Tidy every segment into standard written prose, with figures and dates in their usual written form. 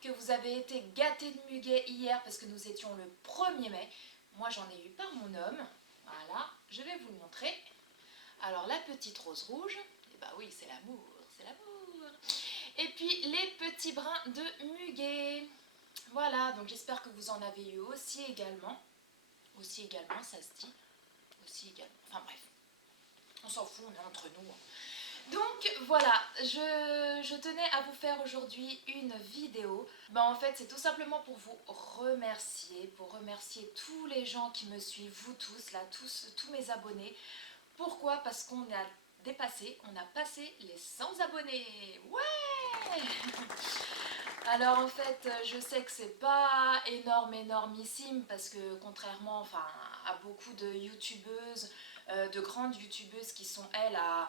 que vous avez été gâtés de muguet hier parce que nous étions le 1er mai. Moi j'en ai eu par mon homme. Voilà, je vais vous le montrer. Alors la petite rose rouge, et bah oui c'est l'amour, c'est l'amour. Et puis les petits brins de muguet. Voilà, donc j'espère que vous en avez eu aussi également. Aussi également, ça se dit. Aussi également. Enfin bref, on s'en fout, on est entre nous. Donc voilà, je tenais à vous faire aujourd'hui une vidéo. En fait, c'est tout simplement pour vous remercier, pour remercier tous les gens qui me suivent, vous tous, là, tous mes abonnés. Pourquoi? Parce qu'on a dépassé, on a passé les 100 abonnés. Ouais! Alors en fait, je sais que c'est pas énormissime parce que contrairement à beaucoup de youtubeuses, de grandes youtubeuses qui sont elles à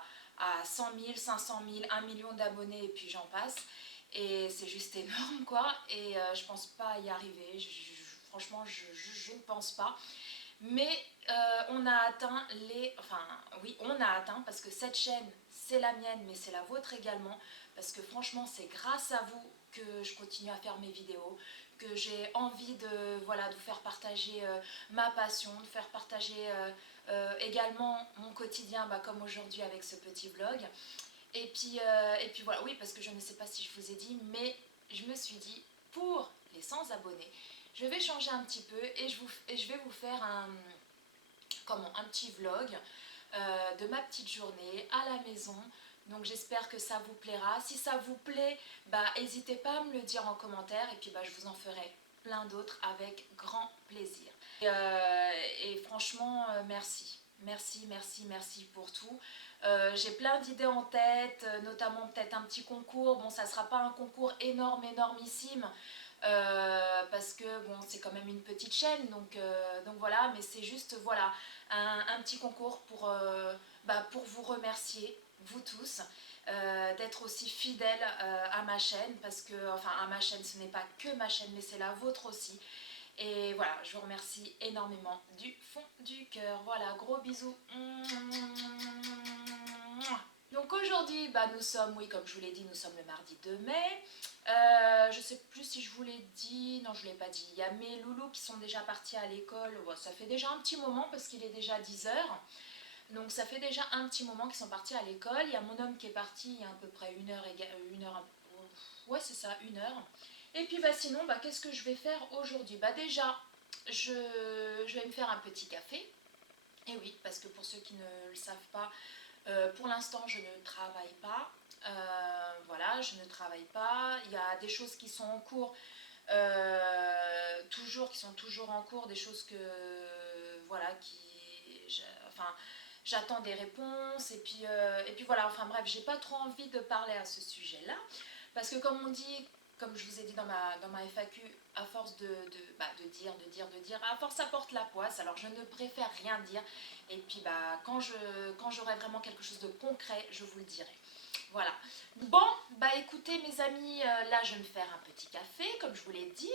100 000, 500 000, 1 million d'abonnés et puis j'en passe. Et c'est juste énorme quoi. Et je pense pas y arriver. Franchement, je ne pense pas. Mais on a atteint les... Enfin, oui, on a atteint parce que cette chaîne, c'est la mienne, mais c'est la vôtre également. Parce que franchement, c'est grâce à vous que je continue à faire mes vidéos, que j'ai envie de, voilà, de vous faire partager ma passion, de faire partager également mon quotidien, comme aujourd'hui avec ce petit vlog. Et puis voilà, oui, parce que je ne sais pas si je vous ai dit, mais je me suis dit, pour les 100 abonnés, je vais changer un petit peu et je vais vous faire un petit vlog de ma petite journée à la maison. Donc j'espère que ça vous plaira. Si ça vous plaît, n'hésitez pas à me le dire en commentaire et puis je vous en ferai plein d'autres avec grand plaisir. Et franchement, merci. Merci pour tout. J'ai plein d'idées en tête, notamment peut-être un petit concours. Bon, ça ne sera pas un concours énormissime, parce que bon, c'est quand même une petite chaîne, donc voilà, mais c'est juste voilà un petit concours pour vous remercier, vous tous, d'être aussi fidèles à ma chaîne, parce que, à ma chaîne, ce n'est pas que ma chaîne, mais c'est la vôtre aussi. Et voilà, je vous remercie énormément du fond du cœur. Voilà, gros bisous. Donc aujourd'hui, nous sommes, oui, comme je vous l'ai dit, nous sommes le mardi 2 mai. Je ne sais plus si je vous l'ai dit, non je ne l'ai pas dit. Il y a mes loulous qui sont déjà partis à l'école. Bon, ça fait déjà un petit moment parce qu'il est déjà 10 h. Donc ça fait déjà un petit moment qu'ils sont partis à l'école. Il y a mon homme qui est parti il y a à peu près une heure, ouais c'est ça, 1 heure. Et puis sinon, qu'est-ce que je vais faire aujourd'hui? Déjà, je vais me faire un petit café. Et oui, parce que pour ceux qui ne le savent pas, pour l'instant je ne travaille pas. Voilà, je ne travaille pas. Il y a des choses qui sont en cours, qui sont toujours en cours, des choses que voilà, j'attends des réponses, et puis voilà, bref, j'ai pas trop envie de parler à ce sujet-là, parce que comme on dit, comme je vous ai dit dans ma FAQ, à force de dire, à force ça porte la poisse, alors je ne préfère rien dire, et puis quand j'aurai vraiment quelque chose de concret, je vous le dirai. Voilà. Bon, écoutez mes amis, là je vais me faire un petit café, comme je vous l'ai dit.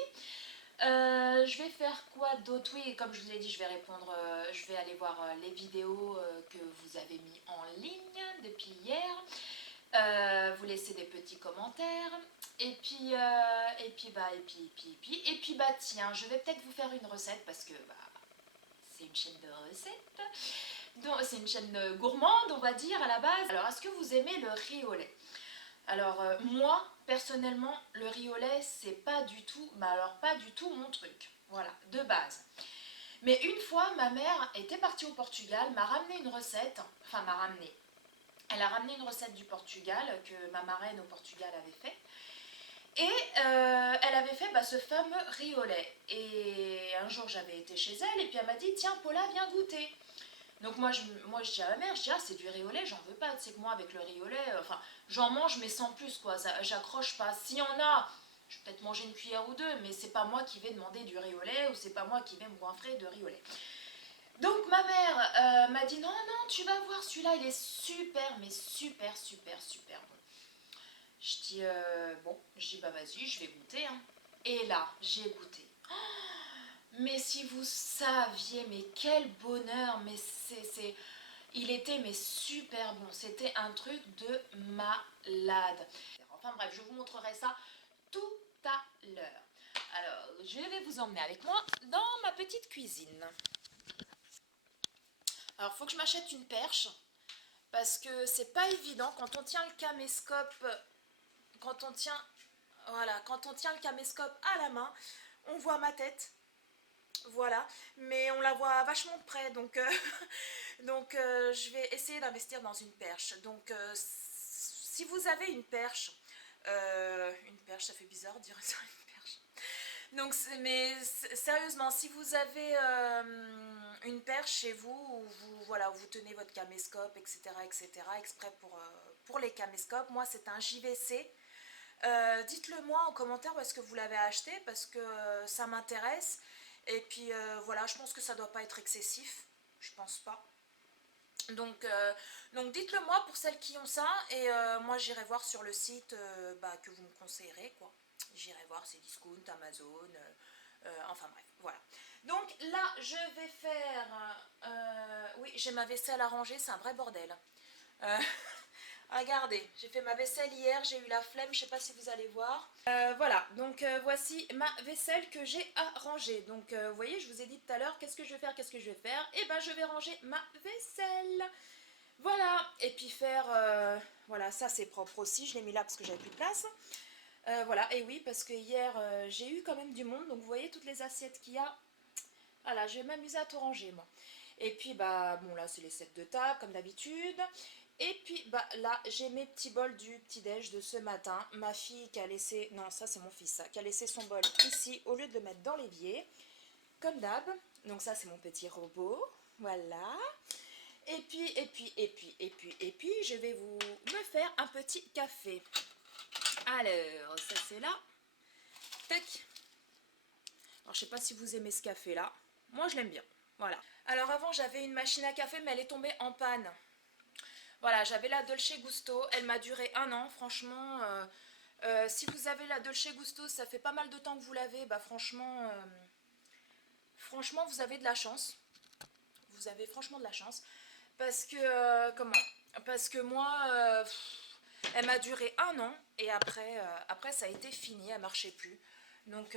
Je vais faire quoi d'autre? Oui, comme je vous l'ai dit, je vais répondre, je vais aller voir les vidéos que vous avez mis en ligne depuis hier. Vous laissez des petits commentaires. Et puis tiens, je vais peut-être vous faire une recette parce que c'est une chaîne de recettes. Donc c'est une chaîne gourmande, on va dire, à la base. Alors, est-ce que vous aimez le riz au lait? Alors moi, personnellement, le riz au lait, c'est pas du tout, pas du tout mon truc. Voilà, de base. Mais une fois, ma mère était partie au Portugal, m'a ramené une recette, elle a ramené une recette du Portugal que ma marraine au Portugal avait fait. Et elle avait fait ce fameux riz au lait. Et un jour, j'avais été chez elle et puis elle m'a dit, tiens Paula, viens goûter. Donc moi je dis à ma mère, je dis c'est du riz au lait, j'en veux pas, tu sais que moi avec le riz au lait, j'en mange mais sans plus quoi, j'accroche pas. S'il y en a, je vais peut-être manger une cuillère ou deux, mais c'est pas moi qui vais demander du riz au lait ou c'est pas moi qui vais me goinfrer de riz au lait. Donc ma mère m'a dit non, tu vas voir celui-là, il est super, mais super bon. Je dis bon, vas-y, je vais goûter. Hein. Et là, j'ai goûté. Mais si vous saviez, mais quel bonheur, mais il était super bon, c'était un truc de malade. Enfin bref, je vous montrerai ça tout à l'heure. Alors, je vais vous emmener avec moi dans ma petite cuisine. Alors, il faut que je m'achète une perche parce que c'est pas évident quand on tient le caméscope, quand on tient le caméscope à la main, on voit ma tête. Voilà, mais on la voit vachement de près, donc, je vais essayer d'investir dans une perche. Donc si vous avez une perche, ça fait bizarre de dire ça, une perche. Donc, sérieusement, si vous avez une perche chez vous, où vous tenez votre caméscope, etc., exprès pour les caméscopes, moi c'est un JVC. Dites-le moi en commentaire où est-ce que vous l'avez acheté, parce que ça m'intéresse. Et puis voilà, je pense que ça doit pas être excessif, je pense pas. Donc dites-le moi pour celles qui ont ça, et moi j'irai voir sur le site que vous me conseillerez, quoi. J'irai voir, c'est Discount, Amazon, enfin bref, voilà. Donc là, je vais faire, oui, j'ai ma vaisselle à ranger, c'est un vrai bordel. Regardez, j'ai fait ma vaisselle hier, j'ai eu la flemme, je sais pas si vous allez voir. Voilà, donc voici ma vaisselle que j'ai à ranger. Donc vous voyez, je vous ai dit tout à l'heure, qu'est-ce que je vais faire, Et ben je vais ranger ma vaisselle. Voilà, et puis faire, voilà, ça c'est propre aussi, je l'ai mis là parce que j'avais plus de place. Voilà, et oui, parce que hier j'ai eu quand même du monde, donc vous voyez toutes les assiettes qu'il y a. Voilà, je vais m'amuser à tout ranger moi. Et puis bah bon, là c'est les sets de table comme d'habitude. Et puis bah là j'ai mes petits bols du petit déj de ce matin. Ma fille qui a laissé, non ça c'est mon fils ça, qui a laissé son bol ici au lieu de le mettre dans l'évier, comme d'hab. Donc ça c'est mon petit robot, voilà. Et puis je vais me faire un petit café. Alors ça c'est là, tac. Alors je sais pas si vous aimez ce café là, moi je l'aime bien, voilà. Alors avant j'avais une machine à café mais elle est tombée en panne. Voilà, j'avais la Dolce Gusto, elle m'a duré 1 an, franchement. Si vous avez la Dolce Gusto, ça fait pas mal de temps que vous l'avez, bah franchement, vous avez de la chance. Vous avez franchement de la chance. Parce que, Parce que moi, elle m'a duré 1 an, et après ça a été fini, elle marchait plus. Donc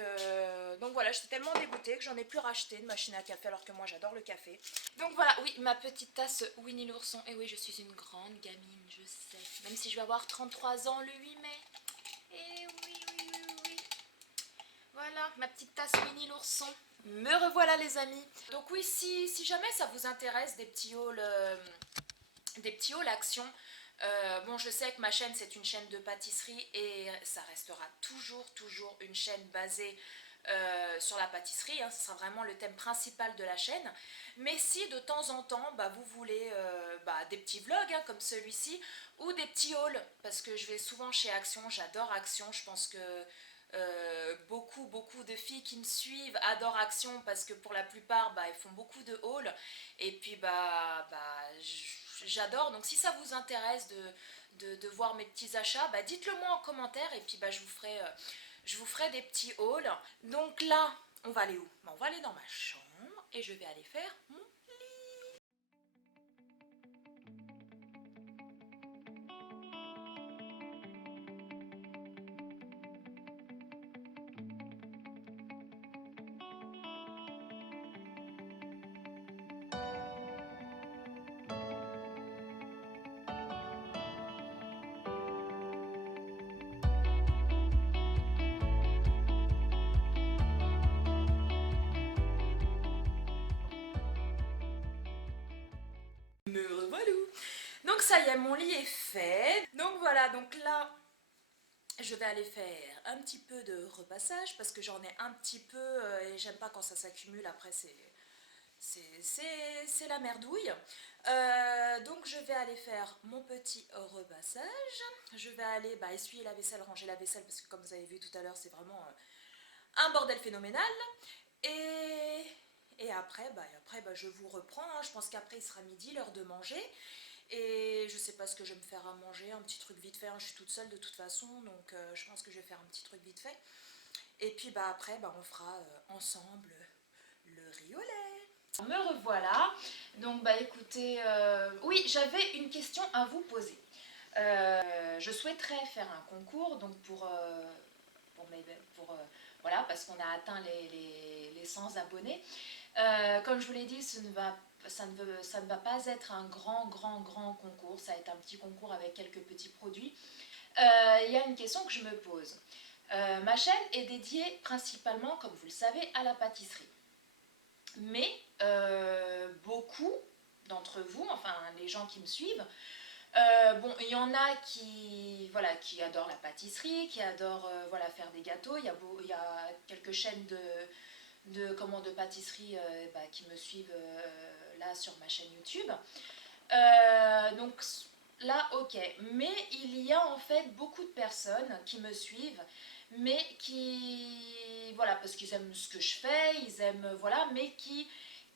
voilà, j'étais tellement dégoûtée que j'en ai plus racheté de machine à café alors que moi j'adore le café. Donc voilà, oui, ma petite tasse Winnie l'ourson. Et oui, je suis une grande gamine, je sais. Même si je vais avoir 33 ans le 8 mai. Et oui. Voilà, ma petite tasse Winnie l'ourson. Me revoilà les amis. Donc oui, si jamais ça vous intéresse des petits hauls action. Bon, je sais que ma chaîne c'est une chaîne de pâtisserie et ça restera toujours une chaîne basée sur la pâtisserie, hein. Ce sera vraiment le thème principal de la chaîne. Mais si de temps en temps vous voulez des petits vlogs comme celui-ci, ou des petits hauls, parce que je vais souvent chez Action, j'adore Action, je pense que beaucoup de filles qui me suivent adorent Action parce que pour la plupart elles font beaucoup de hauls, et puis j'adore. Donc si ça vous intéresse de voir mes petits achats, dites-le moi en commentaire, et puis je vous ferai des petits hauls. Donc là on va aller où? On va aller dans ma chambre et je vais aller faire mon... Me revoilà. Donc ça y est, mon lit est fait. Donc voilà, donc là je vais aller faire un petit peu de repassage parce que j'en ai un petit peu et j'aime pas quand ça s'accumule. Après c'est la merdouille. Donc je vais aller faire mon petit repassage. Je vais aller essuyer la vaisselle, ranger la vaisselle, parce que comme vous avez vu tout à l'heure c'est vraiment un bordel phénoménal. Et après, je vous reprends, hein. Je pense qu'après il sera midi, l'heure de manger. Et je sais pas ce que je vais me faire à manger, un petit truc vite fait, hein. Je suis toute seule de toute façon, donc je pense que je vais faire un petit truc vite fait. Et puis après, on fera ensemble le riz au lait. Me revoilà. Donc écoutez, oui, j'avais une question à vous poser. Je souhaiterais faire un concours donc pour voilà, parce qu'on a atteint les 100 abonnés. Comme je vous l'ai dit, ça ne va pas être un grand concours, ça va être un petit concours avec quelques petits produits. Il y a une question que je me pose. Ma chaîne est dédiée principalement, comme vous le savez, à la pâtisserie. Mais beaucoup d'entre vous, enfin les gens qui me suivent, bon, il y en a qui adorent la pâtisserie, qui adorent faire des gâteaux. Il y a quelques chaînes de pâtisserie qui me suivent là sur ma chaîne YouTube. Donc là, ok. Mais il y a en fait beaucoup de personnes qui me suivent, mais qui, voilà, parce qu'ils aiment ce que je fais, ils aiment, voilà, mais qui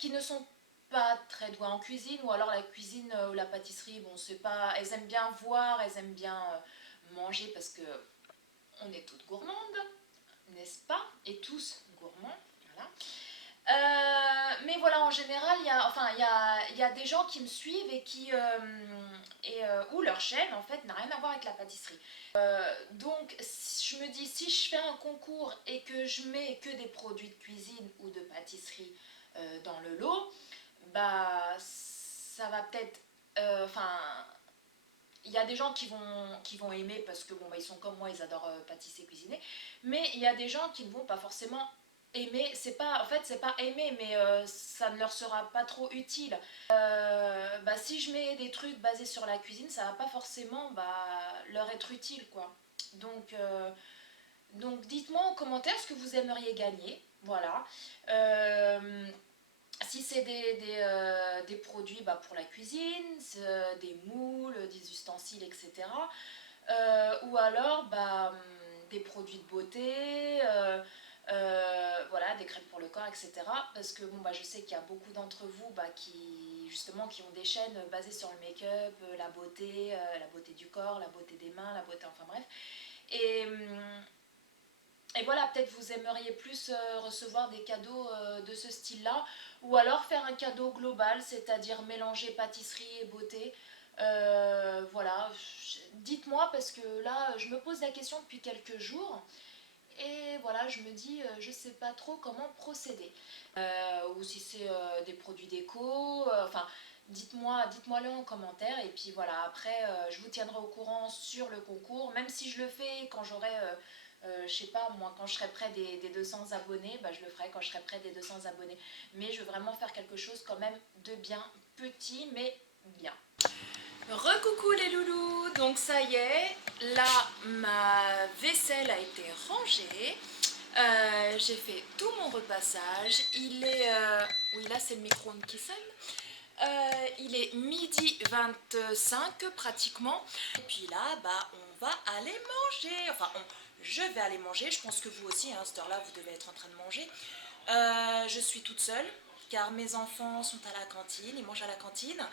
ne sont pas très doués en cuisine, ou alors la cuisine ou la pâtisserie, bon, c'est pas, elles aiment bien voir, elles aiment bien manger, parce que on est toutes gourmandes, n'est-ce pas? Et tous gourmands, voilà. Mais voilà, en général, il y a des gens qui me suivent et où leur chaîne, en fait, n'a rien à voir avec la pâtisserie. Donc, je me dis, si je fais un concours et que je mets que des produits de cuisine ou de pâtisserie dans le lot, bah, ça va peut-être... il y a des gens qui vont aimer parce que, bon, bah, ils sont comme moi, ils adorent pâtisser, cuisiner. Mais il y a des gens qui ne vont pas forcément aimer, c'est pas aimer, mais ça ne leur sera pas trop utile. Si je mets des trucs basés sur la cuisine, ça va pas forcément leur être utile, quoi. Donc dites-moi en commentaire ce que vous aimeriez gagner, voilà. Si c'est des produits pour la cuisine, des moules, des ustensiles, etc. Ou alors des produits de beauté, voilà, des crèmes pour le corps, etc. Parce que bon, je sais qu'il y a beaucoup d'entre vous qui ont des chaînes basées sur le make-up, la beauté du corps, la beauté des mains, la beauté, enfin bref. Et voilà, peut-être vous aimeriez plus recevoir des cadeaux de ce style-là, ou alors faire un cadeau global, c'est-à-dire mélanger pâtisserie et beauté. Voilà, dites-moi, parce que là, je me pose la question depuis quelques jours, et voilà, je me dis, je sais pas trop comment procéder. Ou si c'est des produits déco, dites-moi-le en commentaire, et puis voilà, après, je vous tiendrai au courant sur le concours, même si je le fais quand j'aurai... je sais pas, moi, quand je serai près des 200 abonnés, je le ferai quand je serai près des 200 abonnés. Mais je veux vraiment faire quelque chose quand même de bien petit, mais bien. Recoucou les loulous, donc ça y est, là ma vaisselle a été rangée. J'ai fait tout mon repassage. Il est... oui, là c'est le micro-ondes qui sonne. Il est midi 25 pratiquement. Et puis là, on va aller manger. Enfin, je vais aller manger. Je pense que vous aussi, à cette heure-là, vous devez être en train de manger. Je suis toute seule, car mes enfants sont à la cantine. Ils mangent à la cantine.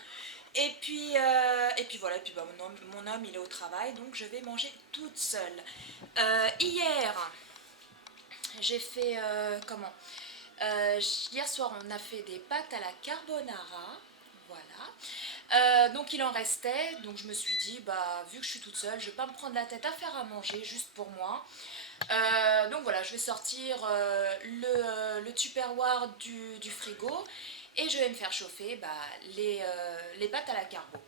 Et puis voilà. Et puis mon homme, il est au travail. Donc, je vais manger toute seule. Hier, j'ai fait... hier soir, on a fait des pâtes à la carbonara. Voilà. Donc il en restait, donc je me suis dit, vu que je suis toute seule, je vais pas me prendre la tête à faire à manger juste pour moi. Donc voilà, je vais sortir le Tupperware du frigo et je vais me faire chauffer les pâtes à la carbo.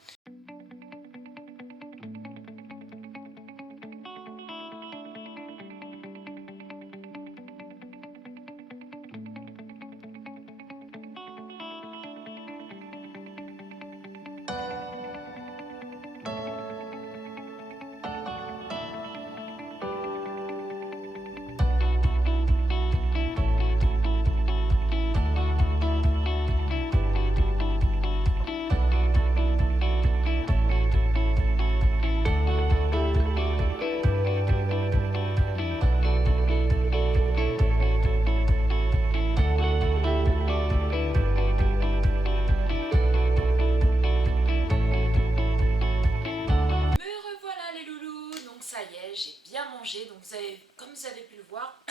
Comme vous avez pu le voir,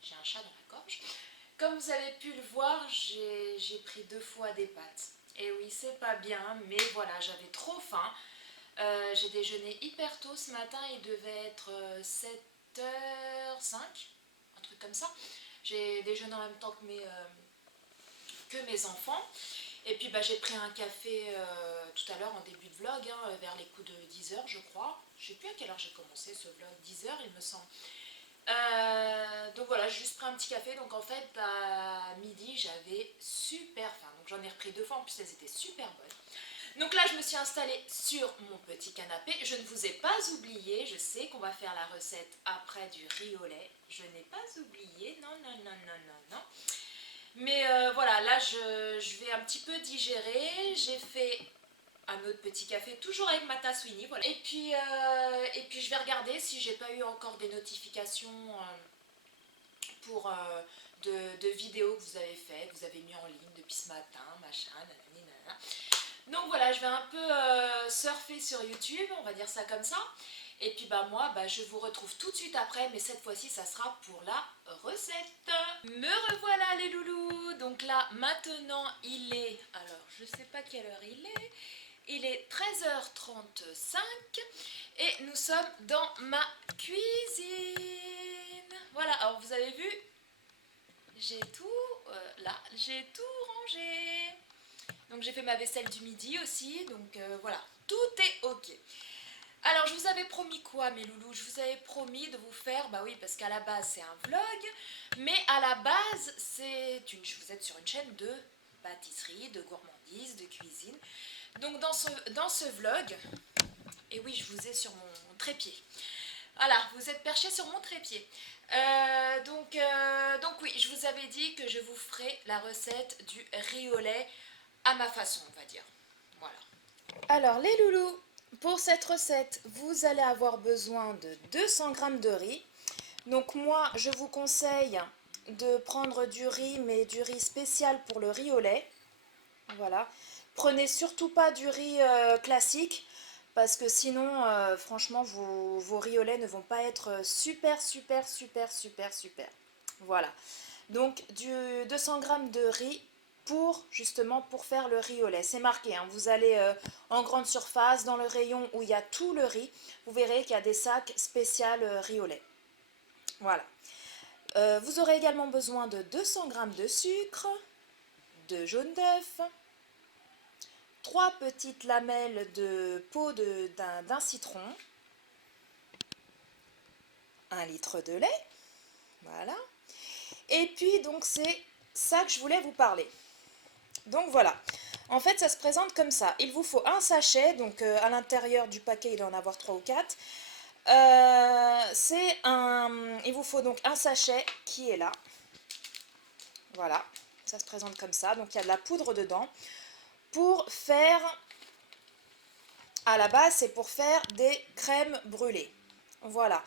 j'ai un chat dans la gorge. Comme vous avez pu le voir, j'ai pris 2 fois des pâtes. Et oui, c'est pas bien, mais voilà, j'avais trop faim. J'ai déjeuné hyper tôt ce matin, il devait être 8h05, un truc comme ça. J'ai déjeuné en même temps que mes enfants. Et puis j'ai pris un café tout à l'heure en début de vlog, vers les coups de 10h je crois. Je sais plus à quelle heure j'ai commencé ce vlog, 10h il me semble. Donc voilà, j'ai juste pris un petit café. Donc en fait à midi j'avais super faim. Donc j'en ai repris 2 fois, en plus elles étaient super bonnes. Donc là je me suis installée sur mon petit canapé. Je ne vous ai pas oublié, je sais qu'on va faire la recette après du riz au lait. Je n'ai pas oublié, non, non, non, non, non, non. Mais voilà, là je vais un petit peu digérer. J'ai fait un autre petit café, toujours avec ma tasse Winnie, voilà. Et puis je vais regarder si j'ai pas eu encore des notifications pour de vidéos que vous avez faites, que vous avez mis en ligne depuis ce matin, machin, nanani, nanana. Donc voilà, je vais un peu surfer sur YouTube, on va dire ça comme ça. Et puis moi, je vous retrouve tout de suite après, mais cette fois-ci, ça sera pour la recette. Me revoilà les loulous. Donc là, maintenant, il est... Alors, je sais pas quelle heure il est. Il est 13h35 et nous sommes dans ma cuisine. Voilà, alors vous avez vu, j'ai tout... là, j'ai tout rangé. Donc j'ai fait ma vaisselle du midi aussi, donc voilà, tout est ok. Alors je vous avais promis quoi mes loulous? Je vous avais promis de vous faire, oui parce qu'à la base c'est un vlog, mais à la base vous êtes sur une chaîne de pâtisserie, de gourmandise, de cuisine. Donc dans ce vlog, et oui je vous ai sur mon trépied, voilà, vous êtes perché sur mon trépied. Donc oui, je vous avais dit que je vous ferai la recette du riz au lait à ma façon, on va dire. Voilà. Alors les loulous, pour cette recette, vous allez avoir besoin de 200 g de riz. Donc moi, je vous conseille de prendre du riz, mais du riz spécial pour le riz au lait. Voilà. Prenez surtout pas du riz classique, parce que sinon, franchement, vos riz au lait ne vont pas être super, super, super, super, super. Voilà. Donc, du 200 g de riz justement pour faire le riz au lait. C'est marqué, hein. Vous allez en grande surface, dans le rayon où il y a tout le riz, vous verrez qu'il y a des sacs spéciaux riz au lait. Voilà. Vous aurez également besoin de 200 g de sucre, de jaune d'œuf, 3 petites lamelles de peau d'un citron, 1 litre de lait, voilà. Et puis donc c'est ça que je voulais vous parler. Donc voilà, en fait ça se présente comme ça. Il vous faut un sachet, donc à l'intérieur du paquet il doit en avoir 3 ou 4. Il vous faut donc un sachet qui est là. Voilà, ça se présente comme ça. Donc il y a de la poudre dedans. Pour faire, à la base c'est pour faire des crèmes brûlées. Voilà.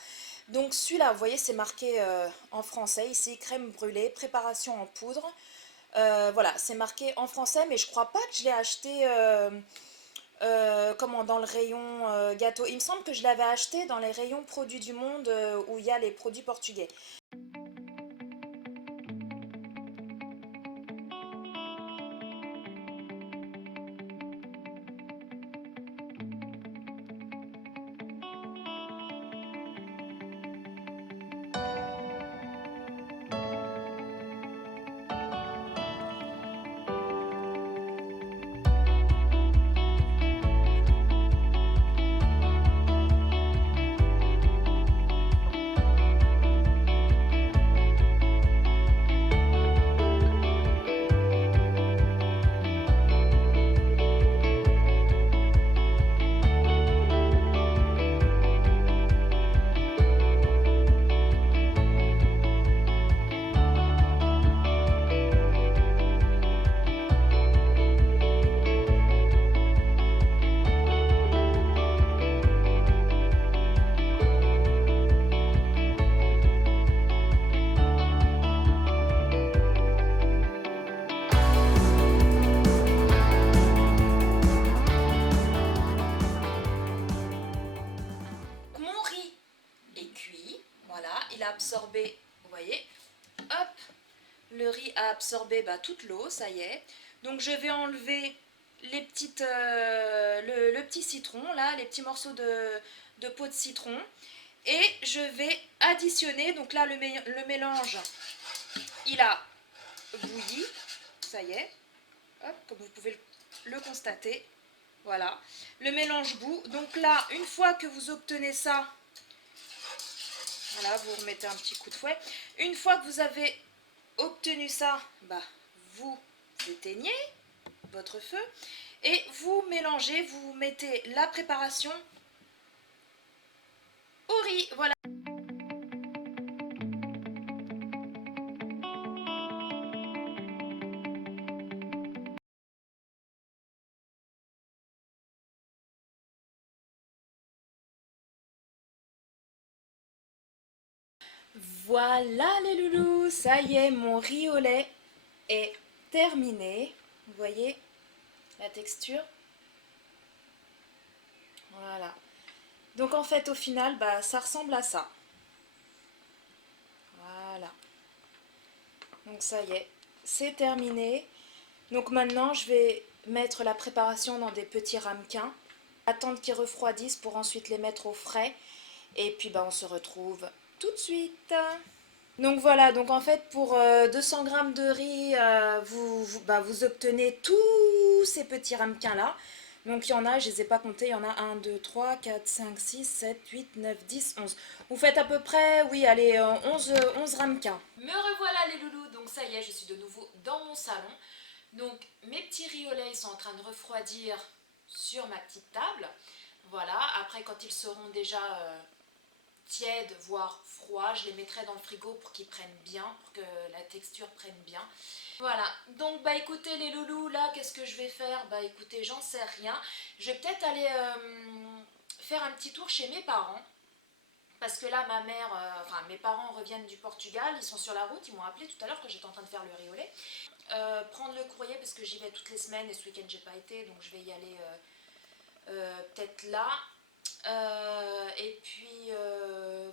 Donc celui-là, vous voyez, c'est marqué en français ici, crème brûlée, préparation en poudre. Voilà, c'est marqué en français, mais je crois pas que je l'ai acheté dans le rayon gâteau. Il me semble que je l'avais acheté dans les rayons produits du monde où il y a les produits portugais. Absorbé, vous voyez, hop, le riz a absorbé toute l'eau, ça y est. Donc je vais enlever les petites, le petit citron, là, les petits morceaux de peau de citron. Et je vais additionner, donc là le mélange, il a bouilli, ça y est, hop, comme vous pouvez le constater. Voilà, le mélange bout. Donc là, une fois que vous obtenez ça, voilà, vous remettez un petit coup de fouet. Une fois que vous avez obtenu ça, bah, vous éteignez votre feu et vous mélangez, vous mettez la préparation au riz. Voilà. Voilà les loulous, ça y est, mon riz au lait est terminé. Vous voyez la texture? Voilà. Donc en fait au final, bah, ça ressemble à ça. Voilà. Donc ça y est, c'est terminé. Donc maintenant je vais mettre la préparation dans des petits ramequins. Attendre qu'ils refroidissent pour ensuite les mettre au frais. Et puis bah, on se retrouve tout de suite. Donc voilà, donc en fait pour 200 g de riz, vous obtenez tous ces petits ramequins là. Donc il y en a, je ne les ai pas comptés, il y en a 1, 2, 3, 4, 5, 6, 7, 8, 9, 10, 11. Vous faites à peu près, oui, allez, 11 ramequins. Me revoilà les loulous, donc ça y est, je suis de nouveau dans mon salon. Donc mes petits riz au lait, ils sont en train de refroidir sur ma petite table. Voilà, après quand ils seront déjà tièdes, voire froids, je les mettrai dans le frigo pour qu'ils prennent bien, pour que la texture prenne bien. Voilà, donc bah écoutez les loulous, là qu'est-ce que je vais faire? Bah écoutez, j'en sais rien. Je vais peut-être aller faire un petit tour chez mes parents. Parce que là, ma mère, enfin mes parents reviennent du Portugal, ils sont sur la route, ils m'ont appelé tout à l'heure que j'étais en train de faire le riz au lait. Prendre le courrier parce que j'y vais toutes les semaines et ce week-end j'ai pas été, donc je vais y aller peut-être là. Et puis,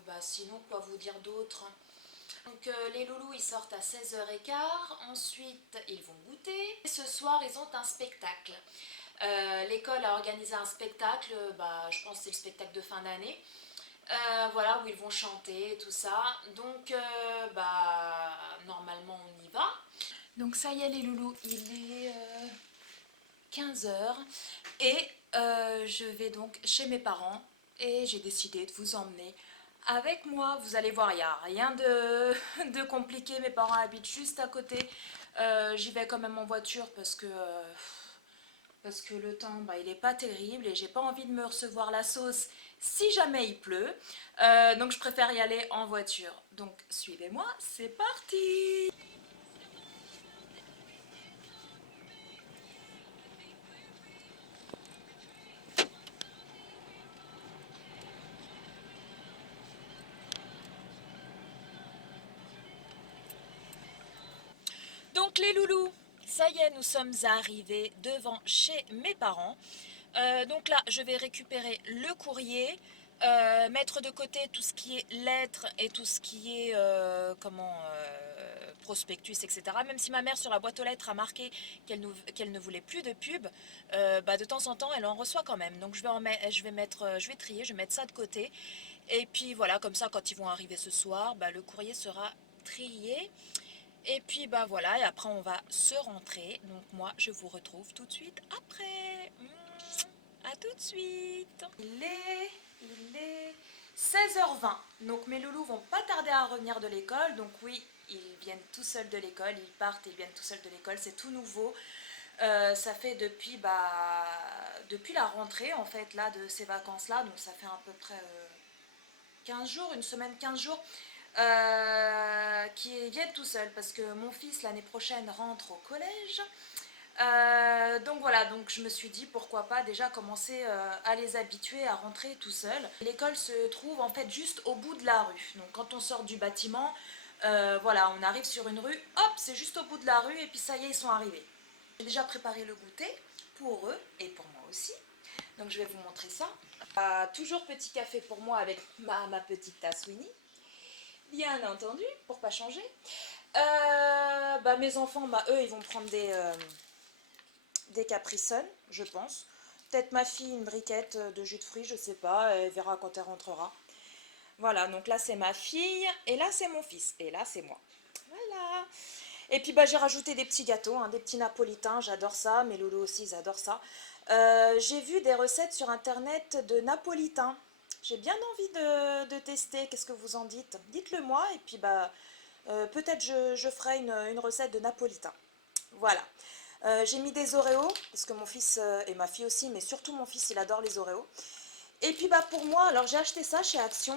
bah, sinon, quoi vous dire d'autre? Donc les loulous ils sortent à 16h15, ensuite ils vont goûter. Et ce soir ils ont un spectacle. L'école a organisé un spectacle, bah, je pense que c'est le spectacle de fin d'année. Voilà, où ils vont chanter, tout ça. Donc, bah, normalement, on y va. Donc, ça y est, les loulous, il est 15h. Et je vais donc chez mes parents. Et j'ai décidé de vous emmener avec moi. Vous allez voir, il n'y a rien de, de compliqué. Mes parents habitent juste à côté. J'y vais quand même en voiture parce que le temps, bah, il n'est pas terrible et j'ai pas envie de me recevoir la sauce si jamais il pleut. Donc je préfère y aller en voiture. Donc suivez-moi, c'est parti! Donc les loulous, ça y est, nous sommes arrivés devant chez mes parents. Donc là, je vais récupérer le courrier, mettre de côté tout ce qui est lettres et tout ce qui est prospectus, etc. Même si ma mère sur la boîte aux lettres a marqué qu'elle ne voulait plus de pub, bah, de temps en temps elle en reçoit quand même. Donc je vais trier, je vais mettre ça de côté. Et puis voilà, comme ça quand ils vont arriver ce soir, bah, le courrier sera trié. Et puis bah voilà, et après on va se rentrer. Donc moi je vous retrouve tout de suite après. À tout de suite. Il est 16h20. Donc mes loulous vont pas tarder à revenir de l'école. Donc oui, ils viennent tout seuls de l'école. Ils partent et ils viennent tout seuls de l'école. C'est tout nouveau. Ça fait depuis la rentrée en fait là de ces vacances là. Donc ça fait à peu près 15 jours, une semaine, 15 jours. Qui viennent tout seuls parce que mon fils l'année prochaine rentre au collège. Donc voilà, donc je me suis dit pourquoi pas déjà commencer à les habituer à rentrer tout seuls. L'école se trouve en fait juste au bout de la rue. Donc quand on sort du bâtiment, voilà, on arrive sur une rue, hop, c'est juste au bout de la rue et puis ça y est, ils sont arrivés. J'ai déjà préparé le goûter pour eux et pour moi aussi. Donc je vais vous montrer ça. Toujours petit café pour moi avec ma petite tasse Winnie. Bien entendu, pour pas changer. Bah, mes enfants, bah, eux, ils vont prendre des Capri Sun, je pense. Peut-être ma fille une briquette de jus de fruits, je sais pas, elle verra quand elle rentrera. Voilà, donc là c'est ma fille, et là c'est mon fils, et là c'est moi. Voilà. Et puis bah, j'ai rajouté des petits gâteaux, hein, des petits napolitains, j'adore ça, mes loulous aussi ils adorent ça. J'ai vu des recettes sur internet de napolitains. J'ai bien envie de tester, qu'est-ce que vous en dites? Dites-le moi, et puis bah peut-être je ferai une recette de napolitain. Voilà. J'ai mis des Oreos, parce que mon fils et ma fille aussi, mais surtout mon fils, il adore les Oreos. Et puis bah pour moi, alors j'ai acheté ça chez Action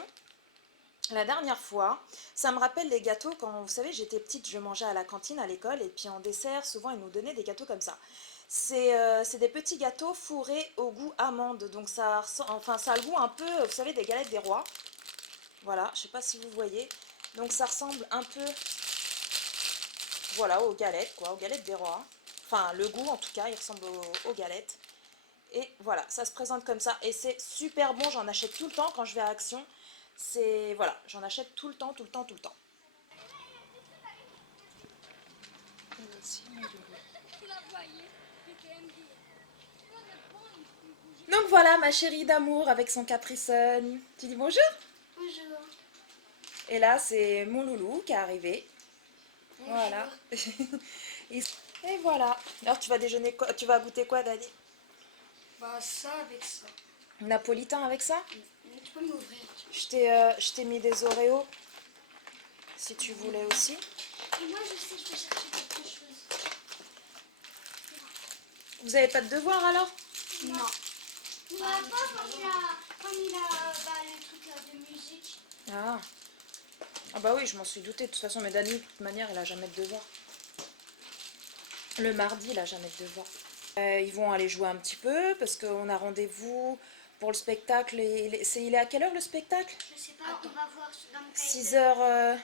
la dernière fois. Ça me rappelle les gâteaux quand, vous savez, j'étais petite, je mangeais à la cantine à l'école, et puis en dessert, souvent ils nous donnaient des gâteaux comme ça. C'est des petits gâteaux fourrés au goût amande, donc enfin, ça a le goût un peu, vous savez, des galettes des rois. Voilà, je sais pas si vous voyez. Donc ça ressemble un peu, voilà, aux galettes, quoi, aux galettes des rois. Enfin, le goût, en tout cas, il ressemble aux galettes. Et voilà, ça se présente comme ça. Et c'est super bon, j'en achète tout le temps quand je vais à Action. C'est, voilà, j'en achète tout le temps, tout le temps, tout le temps. Donc voilà, ma chérie d'amour avec son Capri Sun. Tu dis bonjour? Bonjour. Et là, c'est mon loulou qui est arrivé. Bonjour. Voilà. Et voilà. Alors, tu vas déjeuner quoi? Tu vas goûter quoi, Dani? Bah ça avec ça. Napolitain avec ça? Tu peux m'ouvrir. Je t'ai mis des Oreos, si tu voulais aussi. Et moi je sais, je vais chercher quelque chose. Vous avez pas de devoir alors? Non. Pas comme il a bah, le truc là, de musique. Ah. Ah bah oui, je m'en suis doutée. De toute façon, mais Dani, de toute manière, elle a jamais de devoir. Le mardi, il a jamais de devoir. Ils vont aller jouer un petit peu parce qu'on a rendez-vous pour le spectacle. Il est à quelle heure le spectacle? Je sais pas, on va voir dans le cahier. 6 heures.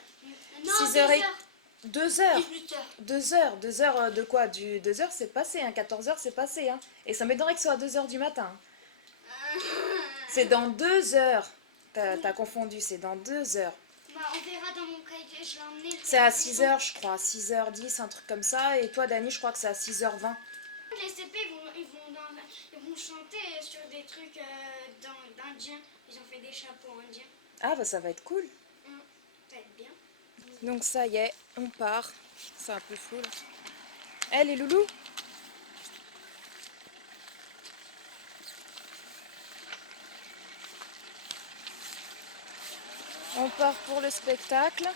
Non, 6 2 heures et... heures. 2 heures. 18 heures. 2 heures. 2 heures de quoi? 2 heures c'est passé, hein. 14 heures c'est passé. Hein. Et ça m'étonnerait que ce soit à 2 heures du matin. C'est dans 2 heures. T'as confondu, c'est dans 2 heures. Bah, on verra dans mon cahier, je l'ai emmené. C'est à 6 heures, je crois. 6h10, un truc comme ça. Et toi, Dani, je crois que c'est à 6h20. Les CP ils vont chanter sur des trucs d'indiens. Ils ont fait des chapeaux indiens. Ah, bah ça va être cool. Ça va être bien. Donc ça y est, on part. C'est un peu flou là. Eh les loulous? On part pour le spectacle.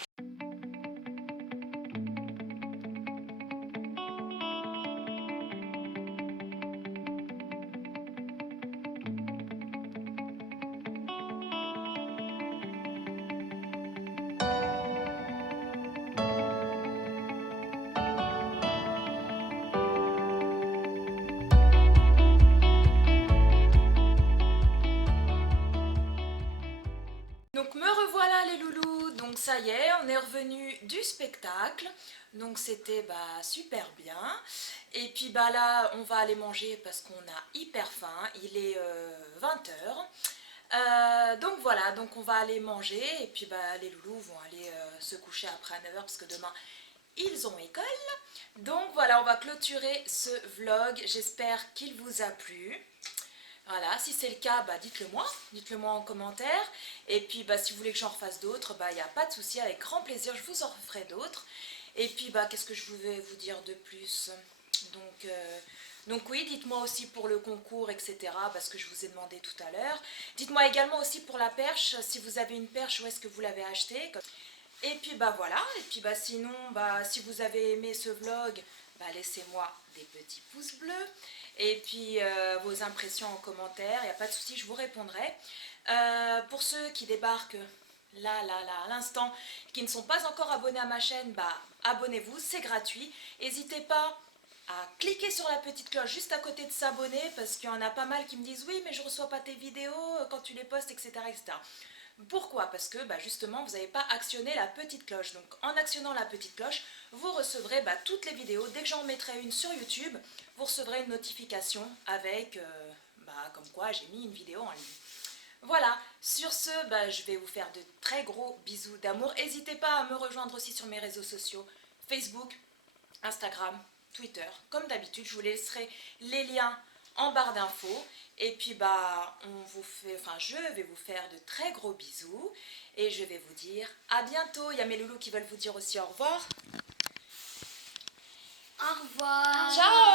Donc me revoilà les loulous, donc ça y est, on est revenu du spectacle, donc c'était bah super bien, et puis bah là on va aller manger parce qu'on a hyper faim, il est 20h, donc voilà, donc on va aller manger, et puis bah les loulous vont aller se coucher après à 9h parce que demain ils ont école, donc voilà, on va clôturer ce vlog, j'espère qu'il vous a plu. Voilà, si c'est le cas, bah dites-le moi en commentaire. Et puis bah, si vous voulez que j'en refasse d'autres, bah il n'y a pas de souci, avec grand plaisir, je vous en referai d'autres. Et puis bah qu'est-ce que je vais vous dire de plus? Donc oui, dites-moi aussi pour le concours, etc. Parce que je vous ai demandé tout à l'heure. Dites-moi également aussi pour la perche, si vous avez une perche, où est-ce que vous l'avez achetée? Et puis bah voilà, et puis bah sinon, bah si vous avez aimé ce vlog, bah laissez-moi des petits pouces bleus. Et puis vos impressions en commentaire, il n'y a pas de souci, je vous répondrai. Pour ceux qui débarquent là, à l'instant, qui ne sont pas encore abonnés à ma chaîne, bah abonnez-vous, c'est gratuit. N'hésitez pas à cliquer sur la petite cloche juste à côté de s'abonner, parce qu'il y en a pas mal qui me disent oui mais je reçois pas tes vidéos quand tu les postes, etc. etc. Pourquoi? Parce que bah, justement vous n'avez pas actionné la petite cloche. Donc en actionnant la petite cloche, vous recevrez bah, toutes les vidéos. Dès que j'en mettrai une sur YouTube, vous recevrez une notification avec bah, comme quoi j'ai mis une vidéo en ligne. Voilà, sur ce, bah, je vais vous faire de très gros bisous d'amour. N'hésitez pas à me rejoindre aussi sur mes réseaux sociaux, Facebook, Instagram, Twitter. Comme d'habitude, je vous laisserai les liens en barre d'infos. Et puis bah je vais vous faire de très gros bisous et je vais vous dire à bientôt. Il y a mes loulous qui veulent vous dire aussi au revoir. Au revoir. Ciao!